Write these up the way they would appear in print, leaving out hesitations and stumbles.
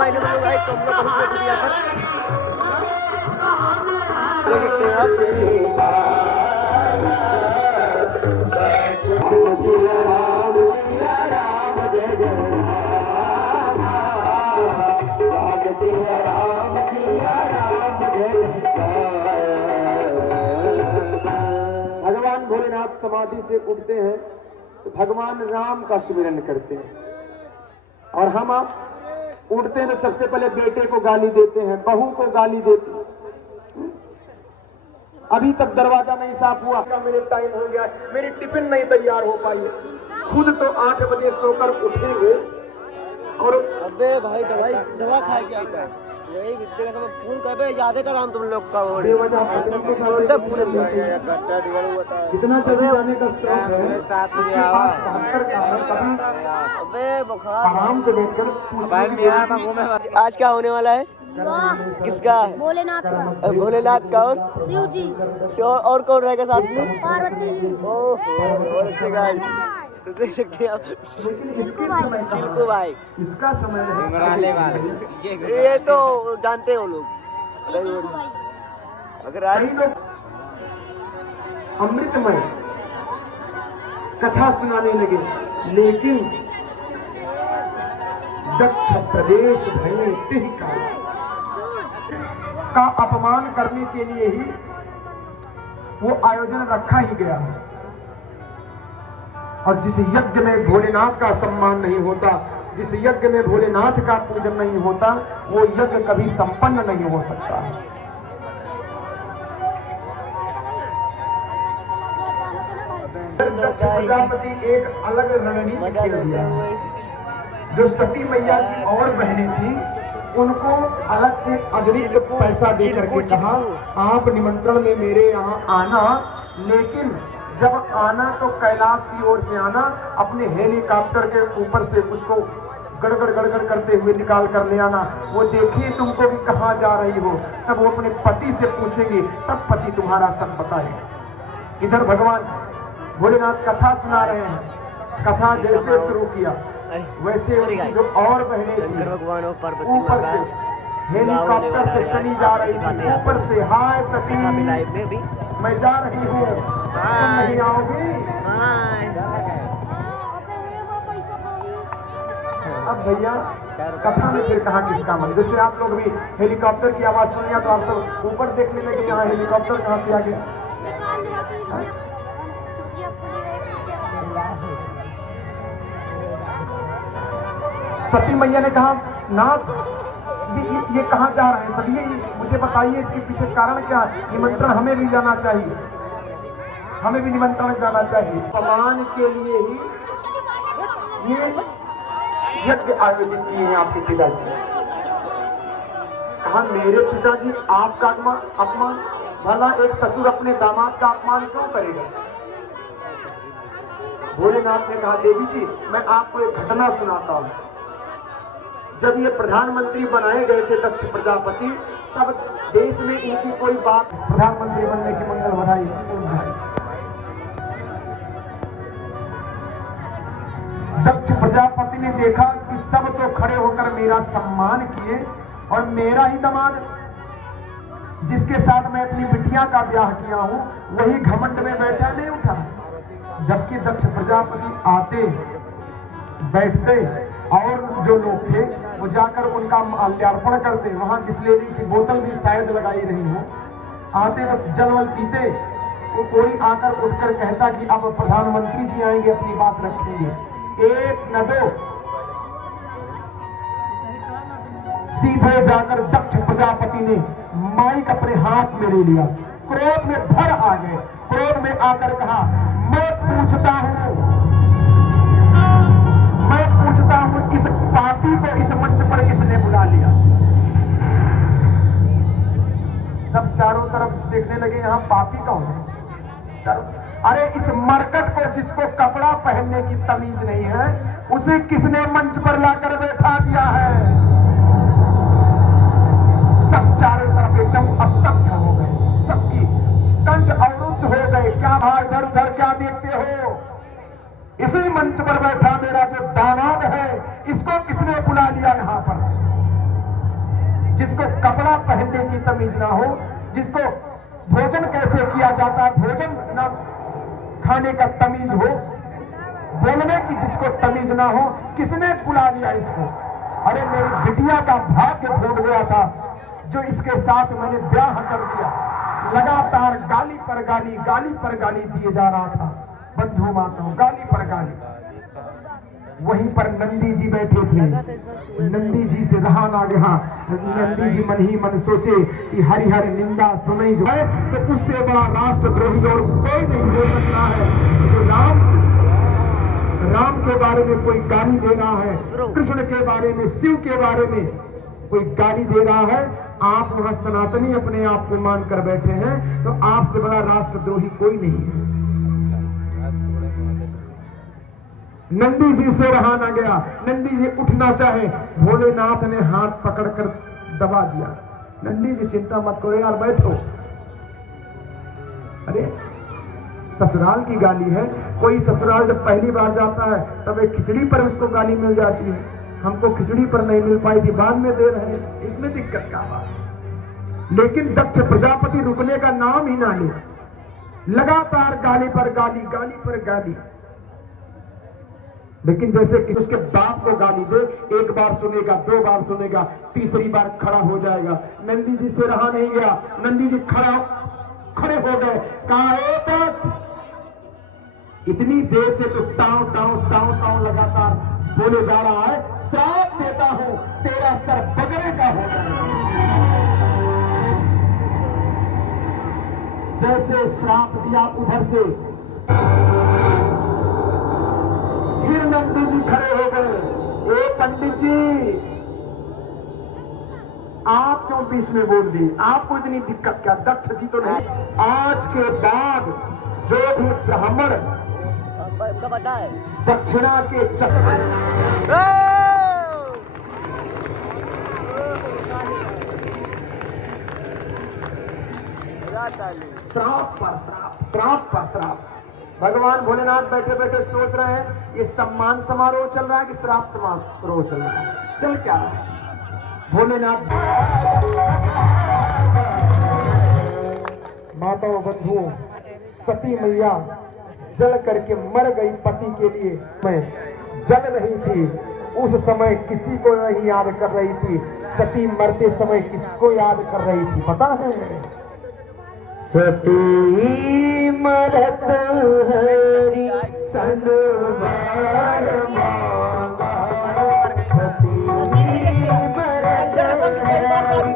भाई ने भाई तुम लोग फोटो दिया था, देख सकते हैं आप। भगवान भोलेनाथ समाधि से उठते हैं तो भगवान राम का सुमिरन करते हैं, और हम आप उठते हैं तो सबसे पहले बेटे को गाली देते हैं, बहू को गाली देते हैं। अभी तक दरवाजा नहीं साफ हुआ, मेरे टाइम हो गया, मेरी टिफिन नहीं तैयार हो पाई। खुद तो 8 बजे सोकर उठेंगे और अबे भाई दवा खा के आता है, यही विद्या का समय फोन कर बे, याद है राम तुम लोग का और छोड़ते पूरे कितना जल्दी जाने का शौक है, साथ में अबे बुखार आराम से बैठकर। आज क्या होने वाला है? किसका? भोलेनाथ का। भोलेनाथ का और शिव जी और कौन रहेगा साथ में? पार्वती जी। ओहो और अच्छे गाइस तो देख सकते हैं आप, चिल्कू भाई इसका समय ये तो जानते हो लोग। अगर आज अमृतमय कथा सुनाने लगे, लेकिन दक्ष प्रदेश भय तिह का अपमान करने के लिए ही वो आयोजन रखा ही गया है। और जिस यज्ञ में भोलेनाथ का सम्मान नहीं होता, जिस यज्ञ में भोलेनाथ का पूजन नहीं होता, वो यज्ञ कभी संपन्न नहीं हो सकता है। दक्ष प्रजापति एक अलग रणनीति खेल दिया। जो सती मैया की और बहनें थी, उनको अलग से अतिरिक्त पैसा दे करके कहा आप निमंत्रण में मेरे यहाँ आना, लेकिन जब आना तो कैलाश की ओर से आना, अपने हेलीकॉप्टर के ऊपर से उसको गड़गड़ गड़गड़ करते हुए निकाल कर ले आना। वो देखिए तुमको भी कहाँ जा रही हो, तब वो अपने पति से पूछेंगे, तब पति तुम्हारा सब बताएगा। इधर भगवान भोलेनाथ कथा सुना रहे हैं। कथा जैसे शुरू किया वैसे उनकी जो और बहनें थी ऊपर से हेलीकॉप्टर से चली जा रही थी, ऊपर से हाय सती मैं जा रही हूँ, तुम नहीं आओगी। अब भैया कथा में फिर कहा किसका मन, जैसे आप लोग भी हेलीकॉप्टर की आवाज सुनिया तो आप सब ऊपर देखने लगे, यहाँ हेलीकॉप्टर कहाँ से आ गया। सती मैया ने कहा नाथ ये कहाँ जा रहे हैं सब, ये मुझे बताइए इसके पीछे कारण क्या है। निमंत्रण हमें भी जाना चाहिए, हमें भी निमंत्रण जाना चाहिए। अपमान के लिए ही ये यज्ञ आयोजित किए हैं आपके पिताजी। कहा मेरे पिताजी आपका अपमान, भला एक ससुर अपने दामाद का अपमान क्यों करेगा। भोलेनाथ ने कहा देवी जी मैं आपको एक घटना सुनाता हूँ। जब ये प्रधानमंत्री बनाए गए थे दक्ष प्रजापति, तब देश में इनकी कोई बात, प्रधानमंत्री बनने की मंगल बधाई। दक्ष प्रजापति ने देखा कि सब तो खड़े होकर मेरा सम्मान किए और मेरा ही दामाद जिसके साथ मैं अपनी बिटिया का ब्याह किया हूं वही घमंड में बैठा नहीं उठा। जबकि दक्ष प्रजापति आते बैठते और जो लोग थे वो जाकर उनका माल्यार्पण करते, वहां बिस्लेरी की बोतल भी शायद लगाई रही हो, आते तो जलवल पीते, तो कोई आकर उठकर कहता कि अब प्रधानमंत्री जी आएंगे अपनी बात रखेंगे। एक न दो, सीधे जाकर दक्ष प्रजापति ने माइक अपने हाथ में ले लिया, क्रोध में भर आ गए, क्रोध में आकर कहा मैं पूछता हूं इस पापी को इस मंच पर किसने बुला लिया। सब चारों तरफ देखने लगे यहाँ पापी कौन है। अरे इस मरकट को जिसको कपड़ा पहनने की तमीज नहीं है उसे किसने मंच पर लाकर बैठा दिया है। सब चारों तरफ एकदम स्तब्ध हो गए, सबकी कंठ अवरुद्ध हो गए। क्या भाई इधर उधर क्या देखते हो, इसी मंच पर बैठा मेरा जो दामाद है इसको किसने बुला लिया यहाँ पर। जिसको कपड़ा पहनने की तमीज ना हो, जिसको भोजन कैसे किया जाता है, भोजन ना खाने का तमीज हो, बोलने की जिसको तमीज ना हो, किसने बुला लिया इसको? अरे मेरी बिटिया का भाग्य फूट गया था जो इसके साथ मैंने ब्याह कर दिया। लगातार गाली पर गाली, गाली पर गाली दिए जा रहा था बंधु माताओं, गाली पर गाली। वहीं पर नंदी जी बैठे थे, नंदी जी से रहा ना गया। नंदी जी मन ही मन सोचे कि हरिहर निंदा सुनई जो है तो उससे बड़ा राष्ट्रद्रोही और कोई नहीं हो सकता है। जो राम के बारे में कोई गाली दे रहा है, कृष्ण के बारे में, शिव के बारे में कोई गाली दे रहा है, आप वहां सनातनी अपने आप को मान कर बैठे हैं, तो आपसे बड़ा राष्ट्रद्रोही कोई नहीं है। नंदी जी से रहा ना गया, नंदी जी उठना चाहे, भोलेनाथ ने हाथ पकड़कर दबा दिया। नंदी जी चिंता मत करो यार, बैठो। अरे ससुराल की गाली है, कोई ससुराल जब पहली बार जाता है तब एक खिचड़ी पर उसको गाली मिल जाती है, हमको खिचड़ी पर नहीं मिल पाई थी, बाद में दे रहे हैं, इसमें दिक्कत क्या बात। लेकिन दक्ष प्रजापति रुकने का नाम ही ना ले, लगातार गाली पर गाली, गाली पर गाली। लेकिन जैसे कि उसके बाप को गाली दे, एक बार सुनेगा, दो बार सुनेगा, तीसरी बार खड़ा हो जाएगा। नंदी जी से रहा नहीं गया, नंदी जी खड़े हो गए। कहा इतनी देर से तो टाव टाव टाव टाव लगातार बोले जा रहा है, श्राप देता हूं तेरा सर बगरे का होगा। जैसे श्राप दिया उधर से फिर नंदी जी खड़े हो गए। ए पंडित जी, आप क्यों बीच में बोल दी? आपको इतनी दिक्कत क्या? दक्ष जी तो नहीं। आज के बाद जो भी ब्राह्मण पता है दक्षिणा के चक्र श्राप पर श्राप, श्राप पर श्राप। भगवान भोलेनाथ बैठे बैठे सोच रहे हैं ये सम्मान समारोह चल रहा है कि श्राप समारोह चल रहा है? चल क्या रहा है? भोलेनाथ माताओं बंधुओं, सती मैया जल करके मर गई पति के लिए। मैं जल रही थी उस समय किसी को नहीं याद कर रही थी, सती मरते समय किसको याद कर रही थी पता है? सती मरत हरि सनवार मांगा, सती मरत हरि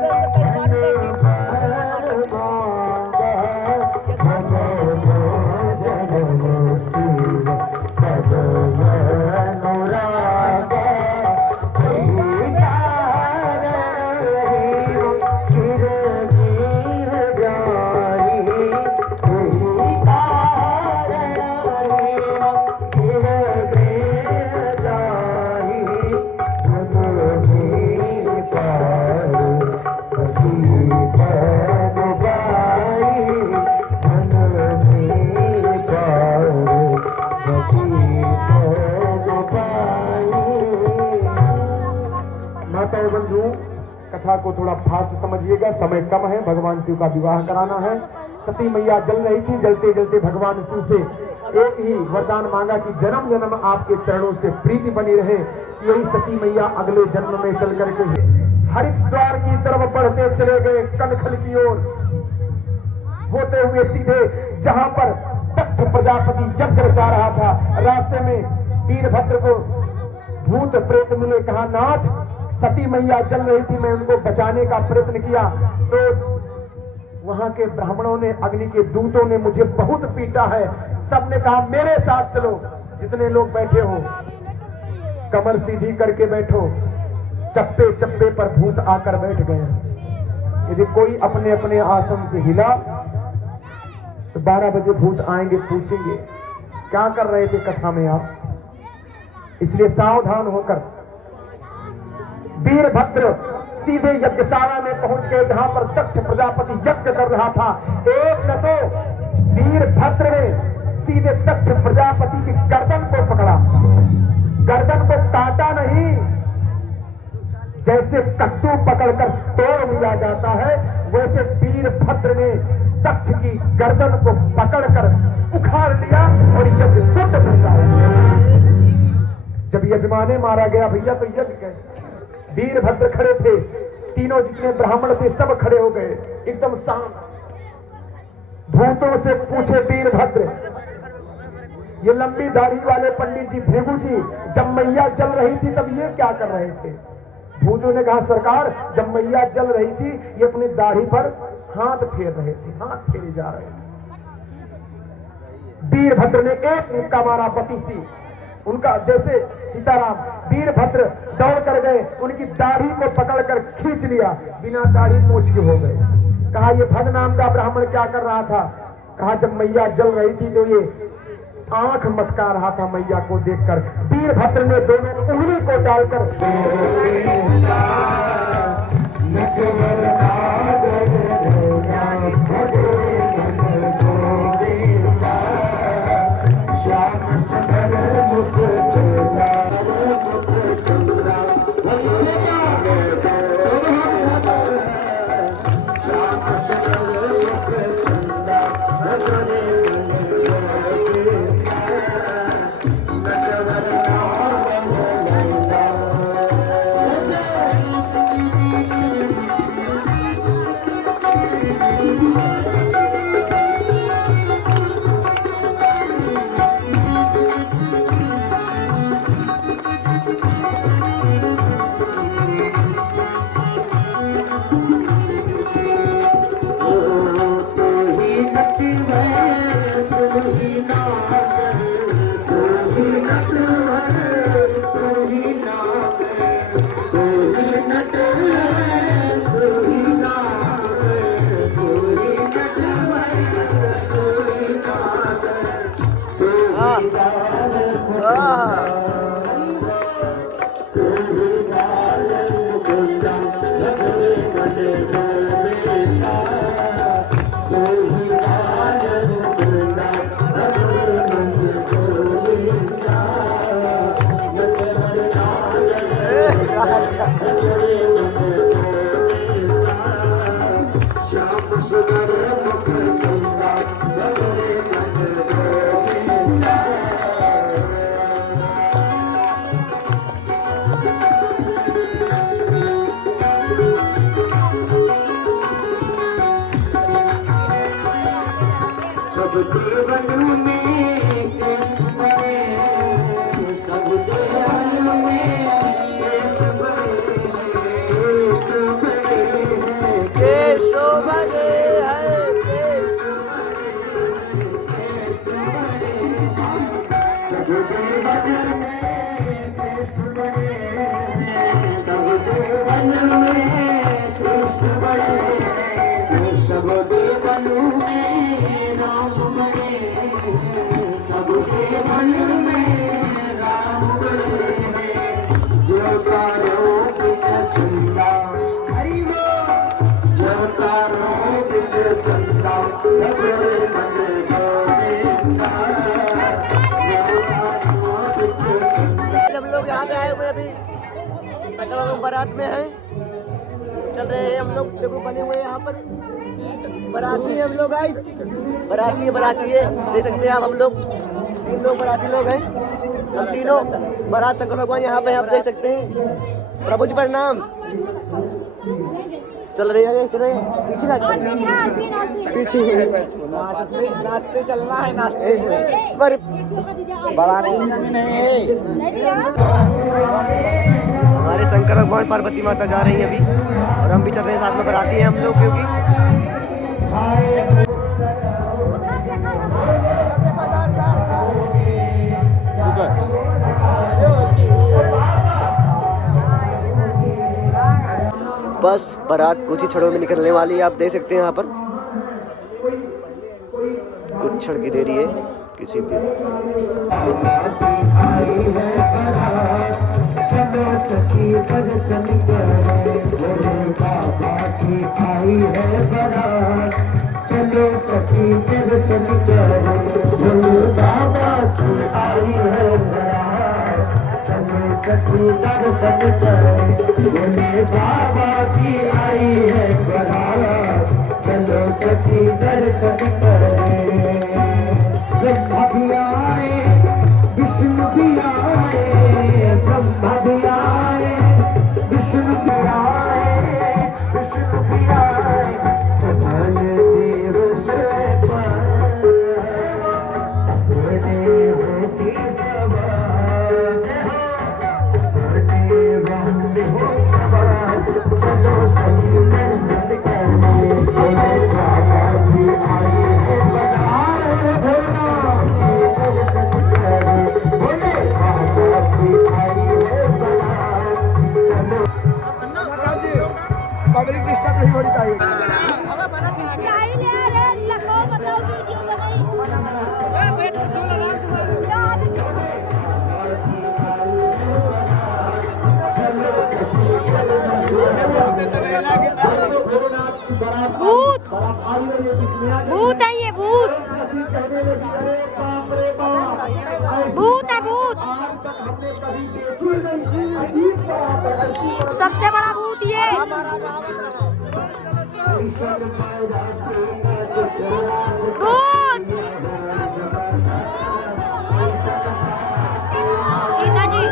कथा को थोड़ा फास्ट समझिएगा, समय कम है, भगवान शिव का विवाह कराना है। सती मैया जल रही थी, जलते जलते भगवान शिव से एक ही वरदान मांगा कि जन्म जन्म आपके चरणों से प्रीति बनी रहे। यही सती मैया अगले जन्म में चल करके हरिद्वार की तरफ बढ़ते चले गए, कनखल की ओर होते हुए सीधे जहां पर दक्ष प्रजापति यज्ञ रचा रहा था। रास्ते में वीरभद्र को भूत प्रेत मिले, कहा नाथ सती मैया जल रही थी, मैं उनको बचाने का प्रयत्न किया तो वहां के ब्राह्मणों ने, अग्नि के दूतों ने मुझे बहुत पीटा है। सबने कहा मेरे साथ चलो, जितने लोग बैठे हो कमर सीधी करके बैठो। चप्पे चप्पे पर भूत आकर बैठ गए। यदि कोई अपने अपने आसन से हिला तो 12 बजे भूत आएंगे, पूछेंगे क्या कर रहे थे कथा में आप। इसलिए सावधान होकर वीरभद्र सीधे यज्ञशाला में पहुंच गए जहां पर दक्ष प्रजापति यज्ञ कर रहा था। एक न तो वीरभद्र ने सीधे दक्ष प्रजापति की गर्दन को पकड़ा, गर्दन को काटा नहीं, जैसे कद्दू पकड़कर तोड़ लिया जाता है, वैसे वीरभद्र ने दक्ष की गर्दन को पकड़कर उखाड़ लिया और यज्ञ कुंड में डाल दिया। जब यजमाने मारा गया भैया तो यज्ञ कैसे? वीरभद्र खड़े थे, तीनों जितने ब्राह्मण थे सब खड़े हो गए एकदम शांत। भूतों से पूछे वीरभद्र, ये लंबी दाढ़ी वाले पंडित जी भृगु जी, जब मैया जल रही थी तब ये क्या कर रहे थे? भूतों ने कहा सरकार, जब मैया जल रही थी ये अपनी दाढ़ी पर हाथ फेर रहे थे, हाथ फेरे जा रहे थे। वीरभद्र ने एक मुक्का मारा पति सी, उनका जैसे सीताराम, वीरभद्र दौड़ कर गए, उनकी दाढ़ी को पकड़कर खींच लिया, बिना दाढ़ी मूछ के हो गए। कहा ये भग नाम का ब्राह्मण क्या कर रहा था? कहा जब मैया जल रही थी तो ये आंख मटका रहा था मैया को देखकर। वीरभद्र ने दोनों उंगली को डालकर बारात में है, चल रहे हैं हम लोग, देखो बने हुए यहाँ पर बाराती हम लोग आए, बाराती है, देख सकते हैं आप। हम लोग 3 लोग बाराती लोग हैं, हम तीनों बारात शंकर भगवान यहाँ पे आप देख सकते हैं। प्रभु जी प्रणाम। चल रहे हैं, चल रहे हैं पीछे नाचते चलना है, नाचते पर हमारे शंकर भगवान पार्वती माता जा रही है अभी, और हम भी चल रहे हैं साथ में, बाराती हैं हम लोग क्योंकि बस बारात कुछ ही क्षणों में निकलने वाली है। आप देख सकते हैं यहाँ पर कुछ क्षण की देरी है किसी चलो सखी दर्शन करो, बाबा की आई है, चलो सखी दर्शन करो। बोले बाबा की आई है बारात, चलो सखी दर्शन करें। ब्रह्मा भी आए, विष्णु भी आए, ब्रह्मा भी आए, विष्णु भी आए, विष्णु भी आए, समान देव से पर होती सवार, चलो सखी दर्शन करने। बोले बाबा की आई है बारात, दर्शन करें। बोले बाबा की आई है बारात, चलो। पब्लिक डिस्टर्ब नहीं होनी चाहिए। साहिल यार लगाओ बताओ वीडियो बनाई भूत भूत है ये भूत भूत है भूत सबसे बड़ा भूत ये भूत सीता जी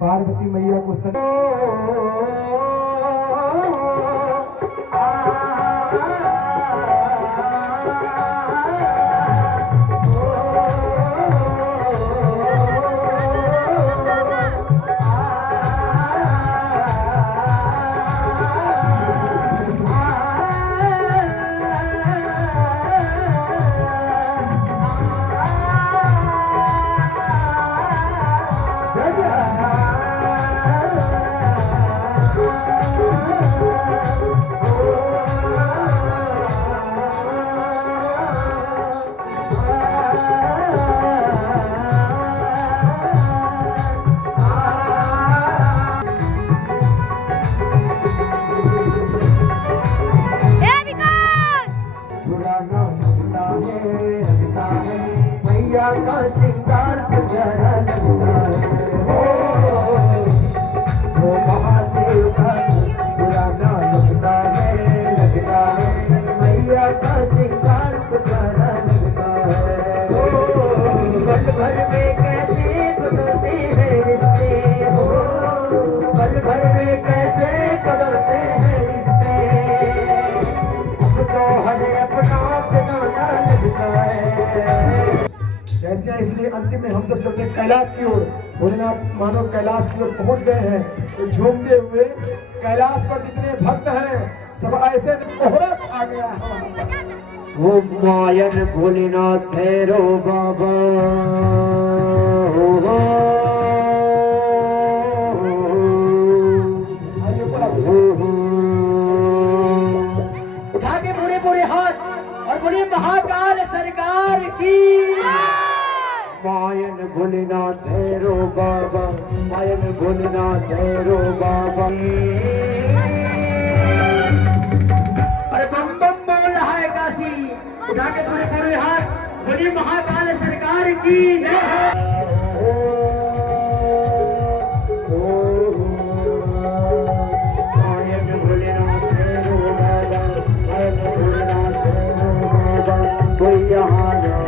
पार्वती मैया को भर में कैसे बदलते हैं रिश्ते हो, पल भर में कैसे बदलते हैं रिश्ते, अब तो हर अपना अपना लगता है। जैसे इसलिए अंतिम में हम सब चलते कैलाश की ओर, भोलेनाथ मानो कैलाश की ओर पहुंच गए हैं, तो झूमते हुए कैलाश पर जितने भक्त हैं सब ऐसे कोहरा छा गया है। वो मायन भोलेनाथ भैरो बाबा हो, उठा के पूरे पूरे हाथ और बोलिए महाकाल सरकार की। मायन भोलेनाथ भैरो बाबा, मायन भोलेनाथ भैरो बाबा। अरे बम बम बोल रहा है काशी, उठा के पूरे पूरे हाथ बोलिए महाकाल सरकार की जय। मायन भोलेनाथ भैरो बाबा, मायन भोलेनाथ भैरो बाबा, कोई यहाँ ना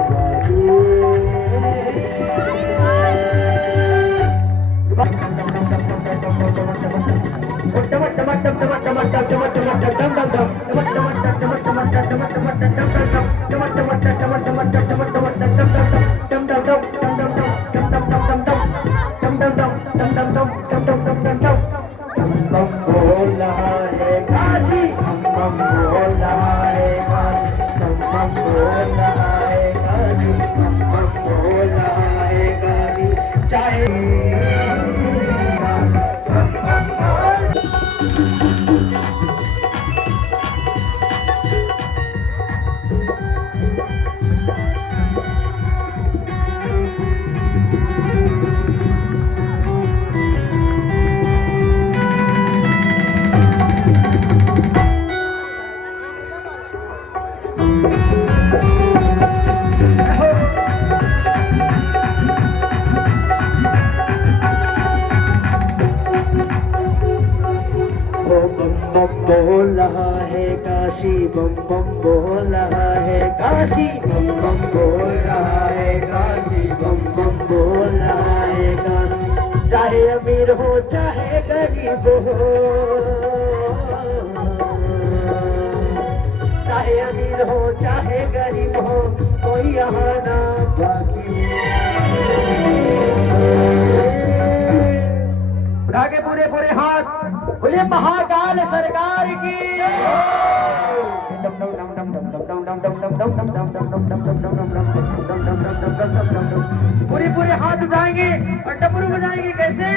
बोल रहा है काशी, बम बम बोल रहा है काशी, बम बम बोल रहा है काशी, बम बम बोल रहा है काशी। चाहे अमीर हो चाहे गरीब हो, चाहे अमीर हो चाहे गरीब हो, कोई यहाँ ना बाकी। उठा के पूरे पूरे हाथ बोलिए महाकाल सरकार की। पूरे पूरे हाथ उठाएंगे और डमरू बजाएंगे कैसे?